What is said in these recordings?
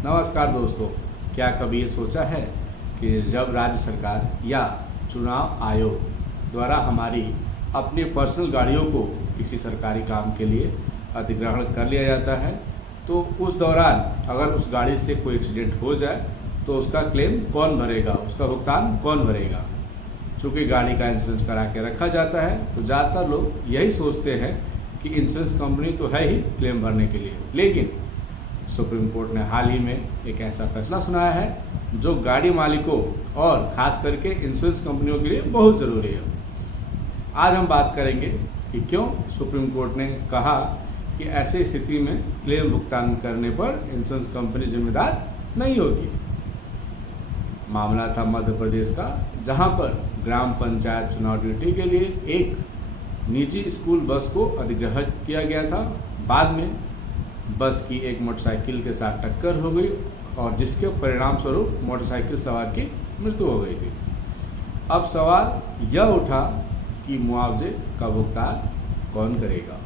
नमस्कार दोस्तों, क्या कभी ये सोचा है कि जब राज्य सरकार या चुनाव आयोग द्वारा हमारी अपनी पर्सनल गाड़ियों को किसी सरकारी काम के लिए अधिग्रहण कर लिया जाता है तो उस दौरान अगर उस गाड़ी से कोई एक्सीडेंट हो जाए तो उसका क्लेम कौन भरेगा, उसका भुगतान कौन भरेगा। चूँकि गाड़ी का इंश्योरेंस करा के रखा जाता है तो ज़्यादातर लोग यही सोचते हैं कि इंश्योरेंस कंपनी तो है ही क्लेम भरने के लिए, लेकिन सुप्रीम कोर्ट ने हाल ही में एक ऐसा फैसला सुनाया है जो गाड़ी मालिकों और ख़ास करके इंश्योरेंस कंपनियों के लिए बहुत ज़रूरी है। आज हम बात करेंगे कि क्यों सुप्रीम कोर्ट ने कहा कि ऐसी स्थिति में क्लेम भुगतान करने पर इंश्योरेंस कंपनी जिम्मेदार नहीं होगी। मामला था मध्य प्रदेश का, जहां पर ग्राम पंचायत चुनाव ड्यूटी के लिए एक निजी स्कूल बस को अधिग्रहित किया गया था। बाद में बस की एक मोटरसाइकिल के साथ टक्कर हो गई और जिसके परिणाम स्वरूप मोटरसाइकिल सवार की मृत्यु हो गई थी। अब सवाल यह उठा कि मुआवजे का भुगतान कौन करेगा,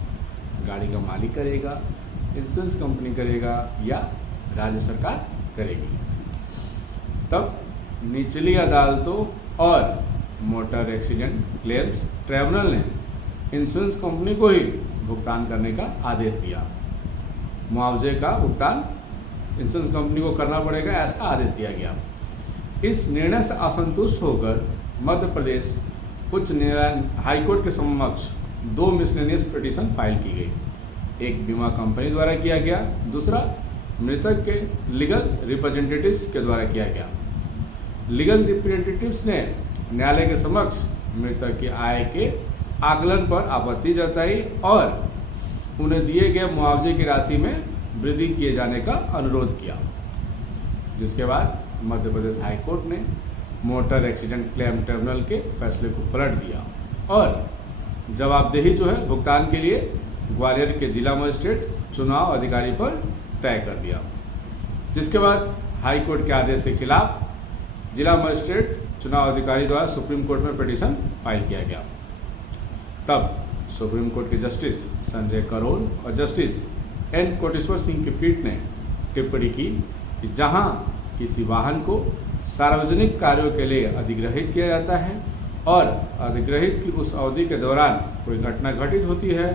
गाड़ी का मालिक करेगा, इंश्योरेंस कंपनी करेगा या राज्य सरकार करेगी। तब निचली अदालतों और मोटर एक्सीडेंट क्लेम्स ट्राइब्यूनल ने इंश्योरेंस कंपनी को ही भुगतान करने का आदेश दिया। मुआवजे का भुगतान इंश्योरेंस कंपनी को करना पड़ेगा, ऐसा आदेश दिया गया। इस निर्णय से असंतुष्ट होकर मध्य प्रदेश उच्च न्यायालय हाईकोर्ट के समक्ष 2 मिसलेनियस पिटीशन फाइल की गई। एक बीमा कंपनी द्वारा किया गया, दूसरा मृतक के लीगल रिप्रेजेंटेटिव्स के द्वारा किया गया। लीगल रिप्रेजेंटेटिव्स ने न्यायालय के समक्ष मृतक की आय के आकलन पर आपत्ति जताई और उन्हें दिए गए मुआवजे की राशि में वृद्धि किए जाने का अनुरोध किया, जिसके बाद मध्य प्रदेश हाईकोर्ट ने मोटर एक्सीडेंट क्लेम ट्रिब्यूनल के फैसले को पलट दिया और जवाबदेही जो है भुगतान के लिए ग्वालियर के जिला मजिस्ट्रेट चुनाव अधिकारी पर तय कर दिया। जिसके बाद हाईकोर्ट के आदेश के खिलाफ जिला मजिस्ट्रेट चुनाव अधिकारी द्वारा सुप्रीम कोर्ट में पिटीशन फाइल किया गया। तब सुप्रीम कोर्ट के जस्टिस संजय करोल और जस्टिस एन कोटेश्वर सिंह की पीठ ने टिप्पणी की कि जहां किसी वाहन को सार्वजनिक कार्यों के लिए अधिग्रहित किया जाता है और अधिग्रहित की उस अवधि के दौरान कोई घटना घटित होती है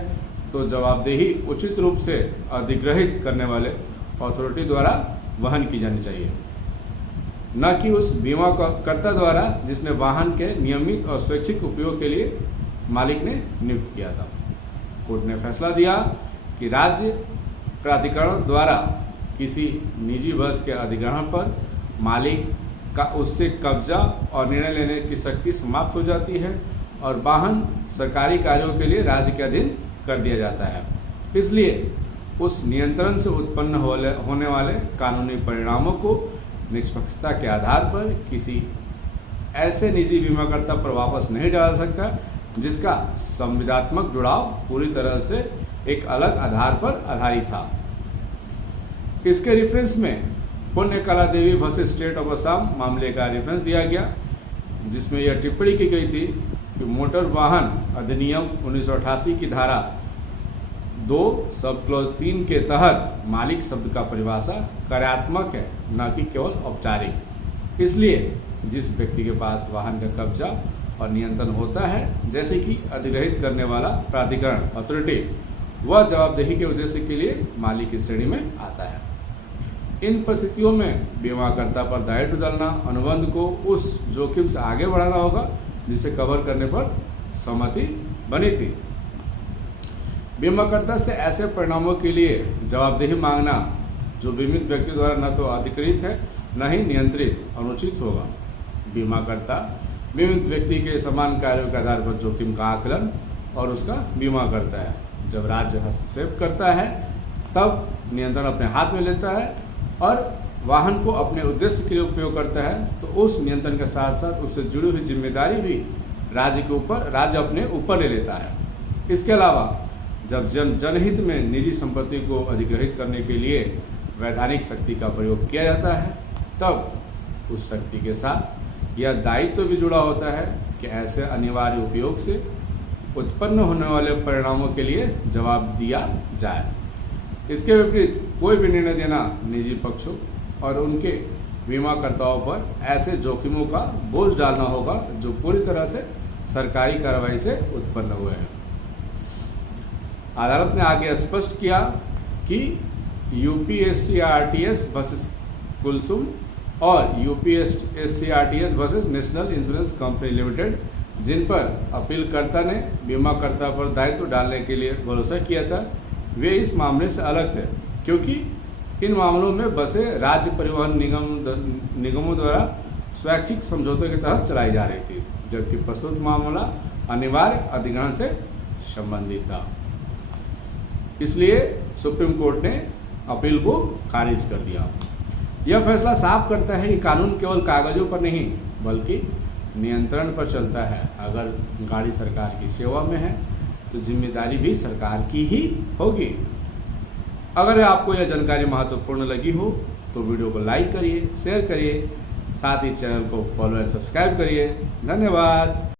तो जवाबदेही उचित रूप से अधिग्रहित करने वाले अथॉरिटी द्वारा वहन की जानी चाहिए, न कि उस बीमाकर्ता द्वारा जिसने वाहन के नियमित और स्वैच्छिक उपयोग के लिए मालिक ने नियुक्त किया था। कोर्ट ने फैसला दिया कि राज्य प्राधिकरण द्वारा किसी निजी बस के अधिग्रहण पर मालिक का उससे कब्जा और निर्णय लेने की शक्ति समाप्त हो जाती है और वाहन सरकारी कार्यों के लिए राज्य के अधीन कर दिया जाता है। इसलिए उस नियंत्रण से उत्पन्न होने वाले कानूनी परिणामों को निष्पक्षता के आधार पर किसी ऐसे निजी बीमाकर्ता पर वापस नहीं डाल सकता जिसका संविदात्मक जुड़ाव पूरी तरह से एक अलग आधार पर आधारित था। इसके रेफरेंस में पुण्य कला देवी वर्सेस स्टेट ऑफ असम मामले का रेफरेंस दिया गया, जिसमें यह टिप्पणी की गई थी कि मोटर वाहन अधिनियम 1988 की धारा 2 सब क्लॉज 3 के तहत मालिक शब्द का परिभाषा कार्यात्मक है, न कि केवल औपचारिक। इसलिए जिस व्यक्ति के पास वाहन का कब्जा और नियंत्रण होता है, जैसे कि अधिग्रहित करने वाला प्राधिकरण अथॉरिटी, वह जवाबदेही के उद्देश्य के लिए मालिक की श्रेणी में आता है। इन परिस्थितियों में बीमाकर्ता पर दायित्व डालना अनुबंध को उस जोखिम से आगे बढ़ाना होगा जिसे कवर करने पर सहमति बनी थी। बीमाकर्ता से ऐसे परिणामों के लिए जवाबदेही मांगना जो बीमित व्यक्ति द्वारा न तो अधिकृत है न ही नियंत्रित अनुचित होगा। बीमाकर्ता बीमित व्यक्ति के समान कार्यों के आधार पर जोखिम का आकलन और उसका बीमा करता है। जब राज्य हस्तक्षेप करता है तब नियंत्रण अपने हाथ में लेता है और वाहन को अपने उद्देश्य के लिए उपयोग करता है, तो उस नियंत्रण के साथ साथ उससे जुड़ी हुई जिम्मेदारी भी राज्य अपने ऊपर ले लेता है। इसके अलावा जब जनहित में निजी संपत्ति को अधिग्रहित करने के लिए वैधानिक शक्ति का प्रयोग किया जाता है, तब उस शक्ति के साथ यह दायित्व भी जुड़ा होता है कि ऐसे अनिवार्य उपयोग से उत्पन्न होने वाले परिणामों के लिए जवाब दिया जाए। इसके विपरीत कोई भी निर्णय देना निजी पक्षों और उनके बीमाकर्ताओं पर ऐसे जोखिमों का बोझ डालना होगा जो पूरी तरह से सरकारी कार्रवाई से उत्पन्न हुए हैं। अदालत ने आगे स्पष्ट किया कि यूपीएससी-आरटीएस वर्सेस कुलसुम और UPSC RTS versus national insurance company limited, जिन पर अपीलकर्ता ने बीमाकर्ता पर दायित्व डालने के लिए भरोसा किया था, वे इस मामले से अलग थे, क्योंकि इन मामलों में बसें राज्य परिवहन निगमों द्वारा स्वैच्छिक समझौते के तहत चलाई जा रही थी, जबकि प्रस्तुत मामला अनिवार्य अधिग्रहण से संबंधित था। इसलिए सुप्रीम कोर्ट ने अपील को खारिज कर दिया। यह फैसला साफ करता है कि कानून केवल कागजों पर नहीं बल्कि नियंत्रण पर चलता है। अगर गाड़ी सरकार की सेवा में है तो जिम्मेदारी भी सरकार की ही होगी। अगर आपको यह जानकारी महत्वपूर्ण लगी हो तो वीडियो को लाइक करिए, शेयर करिए, साथ ही चैनल को फॉलो एंड सब्सक्राइब करिए। धन्यवाद।